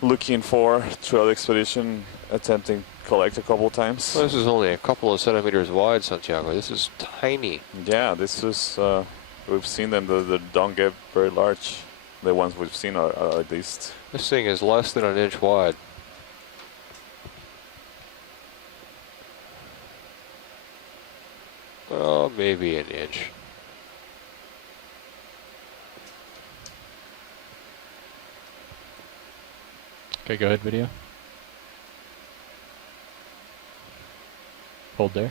looking for throughout the expedition, attempting to collect a couple times. Well, this is only a couple of centimeters wide, Santiago. This is tiny. Yeah, this is, we've seen them, they don't get very large. The ones we've seen are at least. This thing is less than an inch wide. Well, maybe an inch. Okay, go ahead, video. Hold there.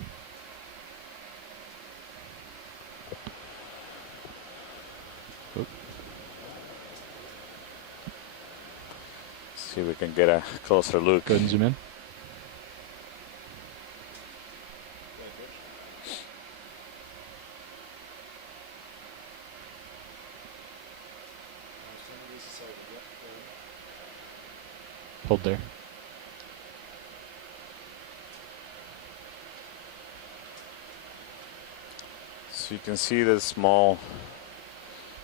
See if we can get a closer look. Go ahead and zoom in. Hold there. So you can see the small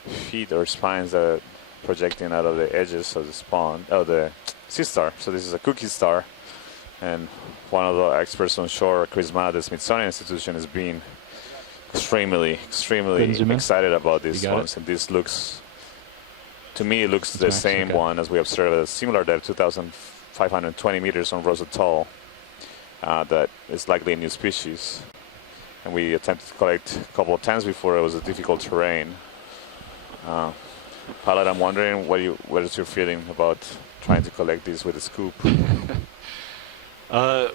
feet or spines that are projecting out of the edges of the spawn, the sea star. So this is a cookie star, and one of the experts on shore, Chris Ma, at the Smithsonian Institution, is being extremely excited about these ones. And this looks, to me, it looks the same one as we observed at a similar depth, 2,520 meters on Rose Atoll. That is likely a new species. And we attempted to collect a couple of times before. It was a difficult terrain. Pilot, I'm wondering what is your feeling about trying to collect these with a scoop? I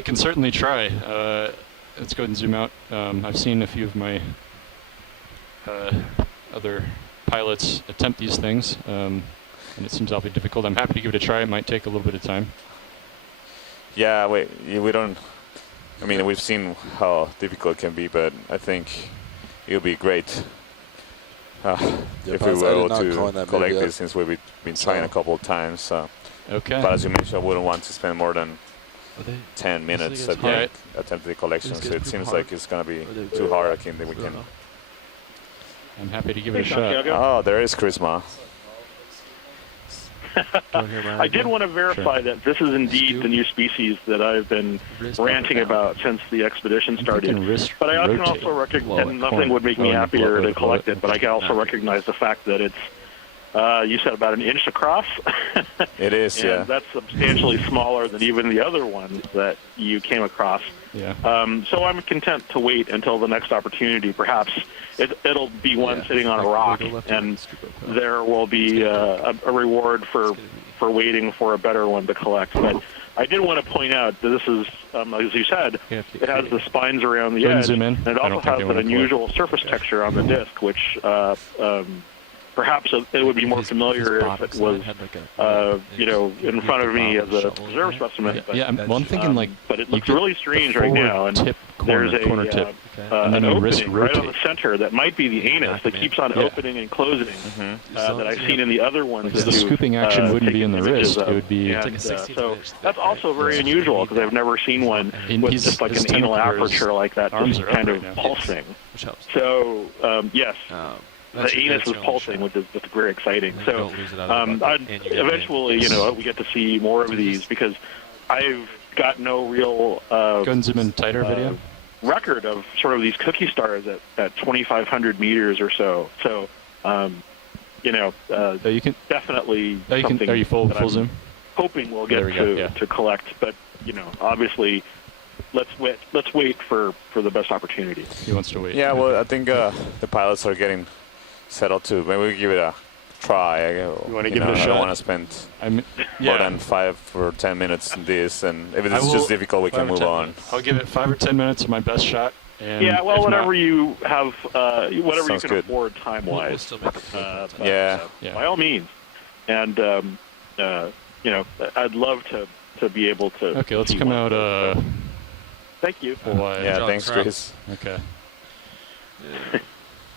can certainly try. Let's go ahead and zoom out. I've seen a few of my other pilots attempt these things, and it seems awfully difficult. I'm happy to give it a try. It might take a little bit of time. Yeah, we don't. I mean, we've seen how difficult it can be, but I think it'll be great if we were able to collect these, since we've been trying a couple of times. Okay. But as you mentioned, I wouldn't want to spend more than 10 minutes attempting the collection, so it seems like it's going to be too hard. I think that we can. I'm happy to give it a shot. Oh, there is Chris Ma. I did want to verify that this is indeed the new species that I've been ranting about since the expedition started. But I can also recognize, and nothing would make me happier to collect it, but I can also recognize the fact that it's, you said about an inch across. It is, yeah. That's substantially smaller than even the other ones that you came across. Yeah. So I'm content to wait until the next opportunity. Perhaps it'll be one sitting on a rock, and there will be a reward for waiting for a better one to collect. But I did want to point out that this is, as you said, it has the spines around the edge, and it also has an unusual surface texture on the disc, which perhaps it would be more familiar if it was, in front of me as a preserve specimen. But, I'm thinking but it looks really strange right now, and there's an opening right on the center that might be the anus that keeps on opening and closing that I've seen in the other ones. Because the scooping action wouldn't be in the wrist; it would be. So that's also very unusual, because I've never seen one with just like an anal aperture like that, just kind of pulsing. So yes. The anus is pulsing, which is just very exciting. So eventually, we get to see more of these, because I've got no real go and zoom in tighter video record of sort of these cookie stars at 2,500 meters or so. So you can definitely something. Are you full zoom? Hoping we'll get to collect, but obviously. Let's wait for the best opportunity. He wants to wait. Yeah, well, I think the pilots are getting settled too. Maybe we give it a try. You want to give it a shot? I don't want to spend more than 5 or 10 minutes in this, and if it's just difficult, we can move on. I'll give it 5 or 10 minutes of my best shot. And whatever you have, whatever you can afford time-wise. By all means. And I'd love to be able to. Okay, let's come out. Thank you. Thanks, Chris. Okay.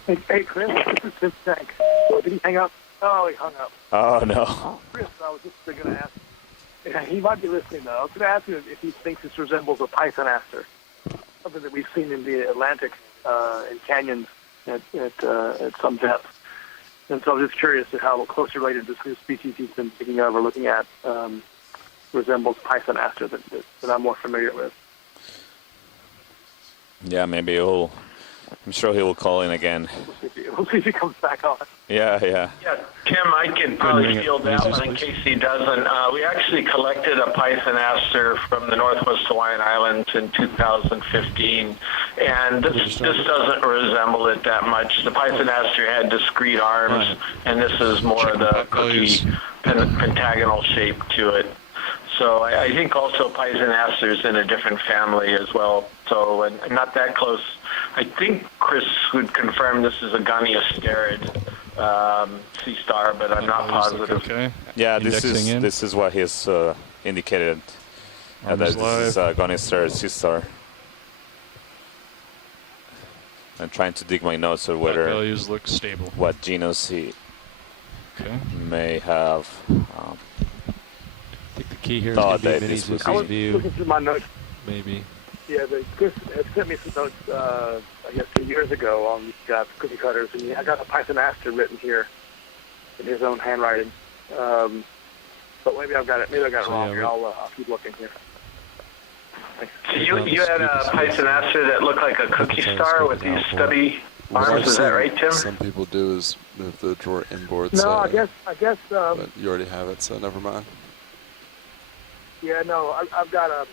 Hey, Chris, this is Tim Tank. Oh, did he hang up? Oh, he hung up. Oh, no. Chris, I was just going to ask. He might be listening, though. I was going to ask him if he thinks this resembles a python aster, something that we've seen in the Atlantic in canyons at some depth. And so I was just curious to how closely related this new species he's been thinking of or looking at resembles python aster that I'm more familiar with. Yeah, maybe I'm sure he will call in again. We'll see if he comes back on. Yeah. Yeah, Tim, I can probably field that one in case he doesn't. We actually collected a python aster from the Northwest Hawaiian Islands in 2015, and this doesn't resemble it that much. The python aster had discrete arms, and this is more of the cookie pentagonal shape to it. So I think also python asters in a different family as well. So and not that close I think Chris would confirm this is a Goniasterid sea star, but I'm not positive. Okay. Yeah, Indexing this is what he's indicated. That this is Goniasterid sea star. I'm trying to dig my notes of whether values look stable. What genus he may have. I think the key here is thought going to that be this would Mini-Zeus's be. view. Looking through my notes. Maybe. Yeah, Chris had sent me some notes, I guess 2 years ago on cookie cutters, and I got a Python aster written here in his own handwriting. But maybe I got it wrong here. I'll keep looking here. So you had a Python aster that looked like a cookie star with these stubby arms. Is that right, Tim? Some people do is move the drawer inboard. No, so, I guess. but you already have it, so never mind. Yeah, no, I've got a.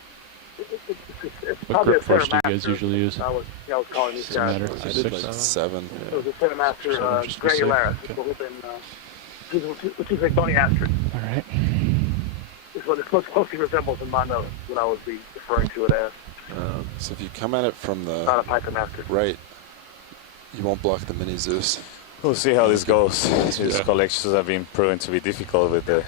It's What probably a grip force do you Cinemaster. guys usually use? I was calling these guys. I did like 7. It was a Cinemaster Granularis, which is a bony asteroid. All right. It's what it most closely resembles in my notes, what I was referring to it as. So if you come at it from Not a the Python asteroid. right, you won't block the mini Zeus. We'll see how this goes. These collections have been proven to be difficult with the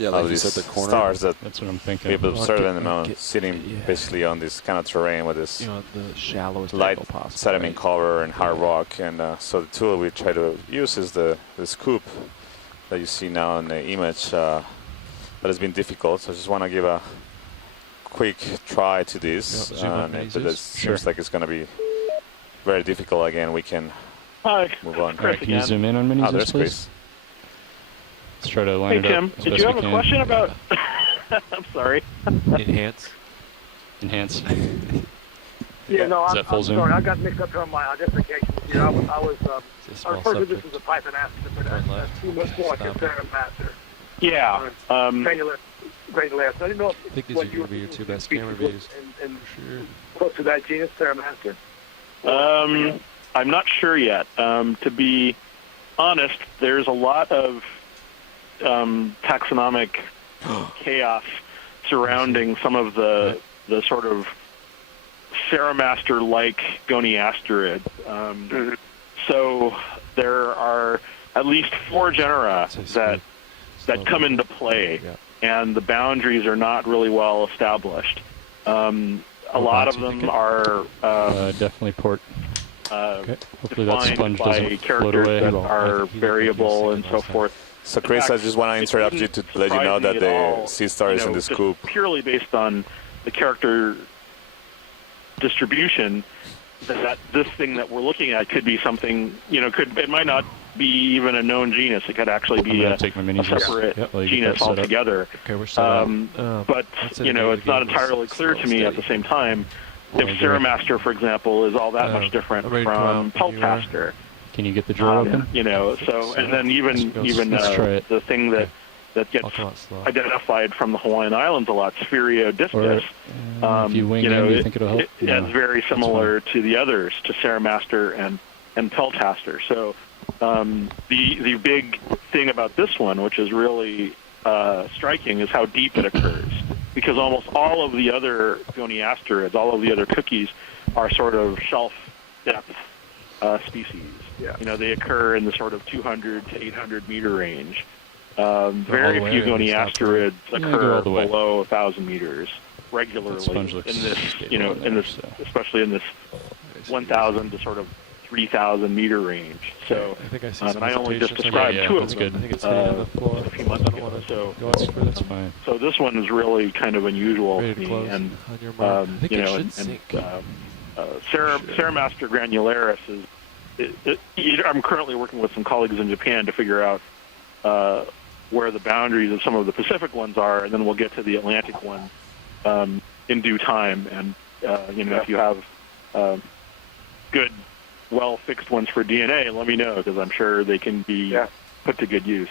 like you these said, the corner. stars that That's what I'm thinking. we've observed in the mountain, sitting basically on this kind of terrain with this The shallowest light angle possible. sediment cover and hard rock. And so the tool we try to use is the scoop that you see now in the image. That has been difficult, so I just want to give a quick try to this. But it seems like it's going to be very difficult again. We can move on. All right, can you zoom in on mini Zeus, there's please? Chris. Let's try to line Hey, it Tim, up as did best you we have a can. question about... I'm sorry. Enhance. Enhance. Yeah, no, Is I'm that full zoom? sorry. I got mixed up on my identification here. I small referred to this subject. as a Python asteroid, but Turn that's left. too much more like a Stop. Cinemaster. Yeah. Granular. So I didn't know I think these are going to be your two best camera views. And For sure. close to that genus, Cinemaster. I'm not sure yet. To be honest, there's a lot of taxonomic chaos surrounding some of the sort of Ceramaster-like Goniasterid. So there are at least 4 genera that come into play, and the boundaries are not really well established. A lot of them are definitely port. Okay. Hopefully that defined sponge by doesn't float characters away. that are variable and so forth. So Chris, I just want to interrupt you to let you know that the sea star is in the scoop. Purely based on the character distribution, that this thing that we're looking at could be something, it might not be even a known genus. It could actually be a separate genus altogether. Okay, we're set up. But, it's not entirely clear to me at the same time if Ceramaster, for example, is all that much different from Peltaster. Can you get the drawer open? So, and then even the thing that gets identified from the Hawaiian Islands a lot, Spherio discus, if you wing in, do you think it'll help? It's very similar to the others, to Ceramaster and Peltaster. So the big thing about this one, which is really striking, is how deep it occurs. Because almost all of the other Goniasterids, all of the other cookies, are sort of shelf depth species. Yeah. They occur in the sort of 200 to 800 meter range. Very few Goniasterids occur below 1,000 meters regularly in this, especially in this 1,000 to sort of 3,000 meter range. So, I think I see and I only just described 2 of them. I think it's a few months ago. So that's fine. So this one is really kind of unusual to me, and Ceramaster granularis is. I'm currently working with some colleagues in Japan to figure out where the boundaries of some of the Pacific ones are, and then we'll get to the Atlantic one in due time. And if you have good, well-fixed ones for DNA, let me know, because I'm sure they can be put to good use.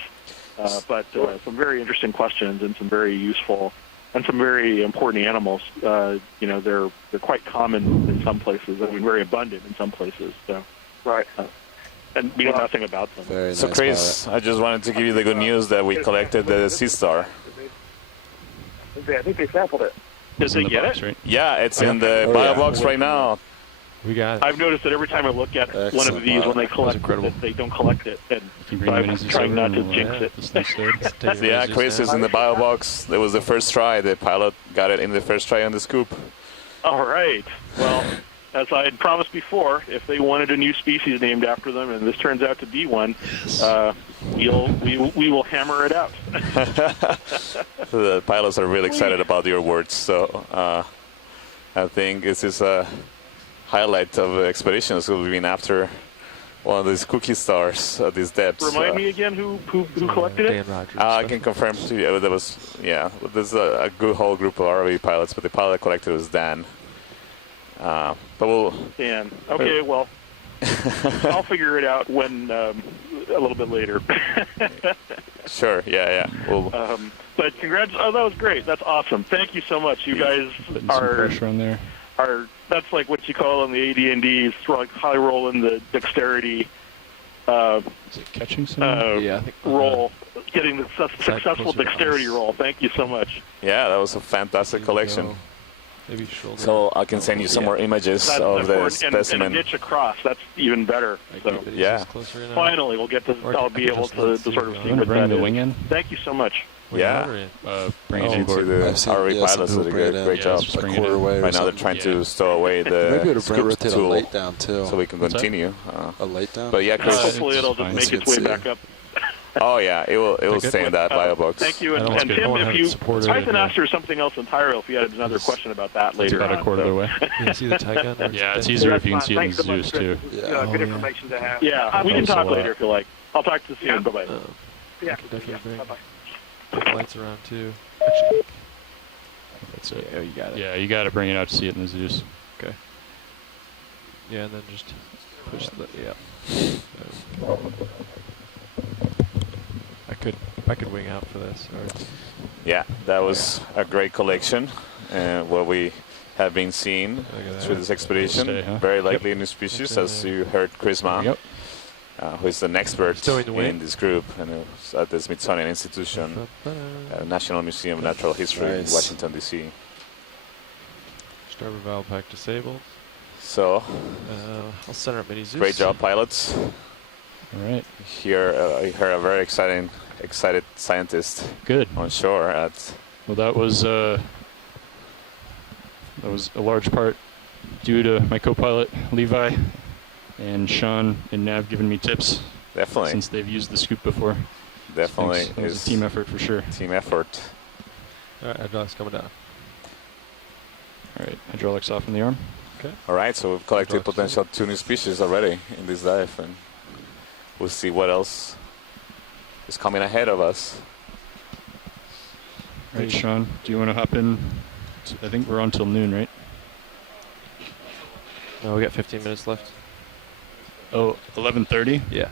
But some very interesting questions and some very useful and some very important animals. They're quite common in some places. I mean, very abundant in some places. So. Right. And we know nothing about them. So Chris, I just wanted to give you the good news that we collected the sea star. I think they sampled it. Did they get it? Right? Yeah, it's in the bio box right now. We got it. I've noticed that every time I look at one of these, when they collect it, they don't collect it. And so I'm trying not to jinx it. Yeah, Chris is in the bio box. It was the first try. The pilot got it in the first try on the scoop. All right. Well, as I had promised before, if they wanted a new species named after them, and this turns out to be one, we will hammer it out. The pilots are really excited about your words. So I think this is a highlight of expeditions. We've been after one of these cookie stars at these depths. Remind me again who collected it? I can confirm to you there was, there's a good whole group of ROV pilots, but the pilot that collected was Dan. But we'll... Dan. Okay, well, I'll figure it out when a little bit later. Sure, yeah. But congrats. Oh, that was great. That's awesome. Thank you so much. You guys are... pressure on there. That's like what you call in the AD&Ds, like high roll in the dexterity Is it catching someone? Yeah, I think roll, getting the successful dexterity roll. Thank you so much. Yeah, that was a fantastic collection. Maybe shoulder. So I can send you some more images of the specimen. And a ditch across. That's even better. So yeah. Finally, we'll get to. I'll be able to sort of see what bring that the is. wing in. Thank you so much. Yeah. Bring it Due in to the ROV pilots did a great job. just bring it quarter in. way or Right now they're something. trying to stow away the Maybe it'll scoop rotate a tool light down too. so we can What's that? continue. A light down? But yeah, Chris. Hopefully it'll just fine. make its You way can see back up. Oh yeah, it will stay in that bio box. Thank you. And, I don't and want Tim, to have if it you, supported, Tyson yeah. asked her something else entirely if you had another question about that It's later about a on. quarter of the way. You can see the tie gun? Yeah, it's easier if you can That's see it in fine. Thanks so much, Zeus too. Chris. Yeah. Good information to have. Yeah, we can Thanks a talk lot. later if you like. I'll talk to you soon. Bye-bye. Yeah. Definitely bring Bye-bye. the lights around too. Actually, That's it. yeah, you got it. Yeah, you got to bring it out to see it in the Zeus. Okay. Yeah, and then just push the I could wing out for this. Or Yeah, that was a great collection. What we have been seeing Look at through that. this expedition. Stay, huh? Very likely a new species, as you heard Chris Ma, Yep. who is an expert Stowing the wing. in this group and who's at the Smithsonian Institution, National Museum of Natural History in Nice. Washington, D.C. Starboard valve pack disabled. So, I'll center up mini Zeus. great job, pilots. All right. Here, I heard a very excited scientist Good. on shore at... Well, that was a large part due to my co-pilot Levi and Sean and Nav giving me tips Definitely. since they've used the scoop before. Definitely Thanks. It was is a team effort for sure. team effort. Alright, hydraulics coming down. All right, hydraulics off in the arm. Okay. All right, so we've collected Hydraulics potential 2 new species already in this dive, and we'll see what else is coming ahead of us. All right, Sean, do you want to hop in? I think we're on till noon, right? No, we got 15 minutes left. Oh, 11:30? Yeah.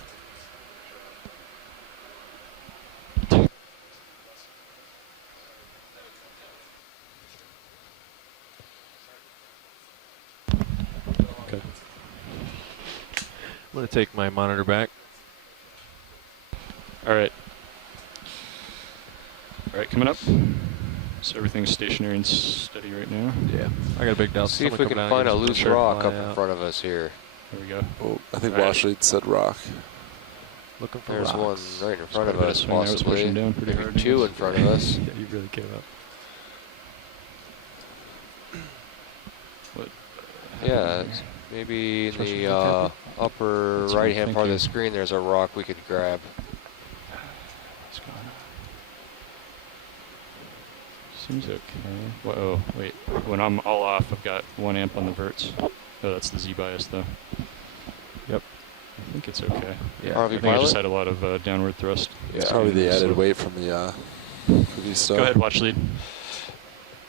Okay. I'm going to take my monitor back. All right. All right, coming up. So everything's stationary and steady right now. Yeah. I got a big delta. See if we can find a loose rock up in front of us here. There we go. Oh, I think All right. Washlead said rock. Looking for There's one rocks. right in front of Quite a bit of us, swing there. I was possibly. pushing down pretty Maybe hard. 2 in front of us. Yeah, you really came up. What? Yeah, it's maybe in Trust me, the Captain. upper That's what I'm right-hand part of the thinking. screen, there's a rock we could grab. What's going on? Seems okay. Whoa, wait. When I'm all off, I've got 1 amp on the verts. Oh, that's the Z bias though. Yep. I think it's okay. Yeah. ROV I think I just pilot? had a lot of downward thrust. It's probably the added weight from the cookie stuff. Go ahead, watch lead.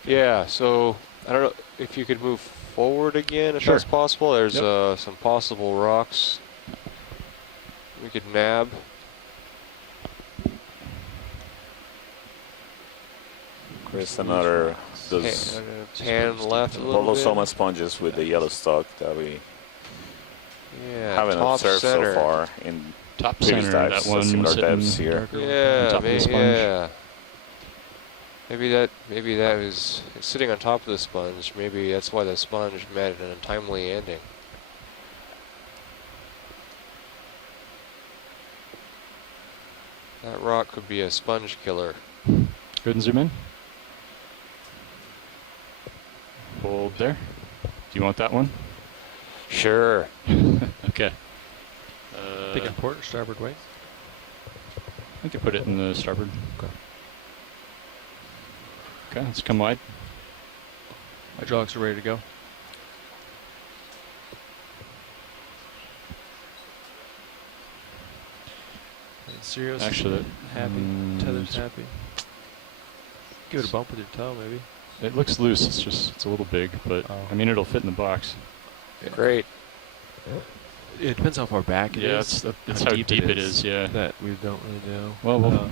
Yeah, so I don't know if you could move forward again, if Sure. that's possible. There's Yep. some possible rocks we could nab. Chris, another those Pan left a little bit. Bolosoma sponges with the yellow stalk that we Yeah, haven't top observed center. so far in Top previous center, dives. that So one similar sitting depths here. darker on Yeah, top of the sponge. yeah. Maybe that was it's sitting on top of the sponge. Maybe that's why the sponge met an untimely ending. That rock could be a sponge killer. Go ahead and zoom in. Hold there. Do you want that one? Sure. Okay. Thinking port or starboard wing? I think I put it in the starboard. Okay, let's come wide. Hydraulics are ready to go. And Sirius Actually, happy. Tether's happy. Give it a bump with your toe, maybe. it looks loose. It's a little big, but I mean it'll fit in the box. Great. It depends how far back it is. That's how deep it is. Yeah. That we don't really know. Well,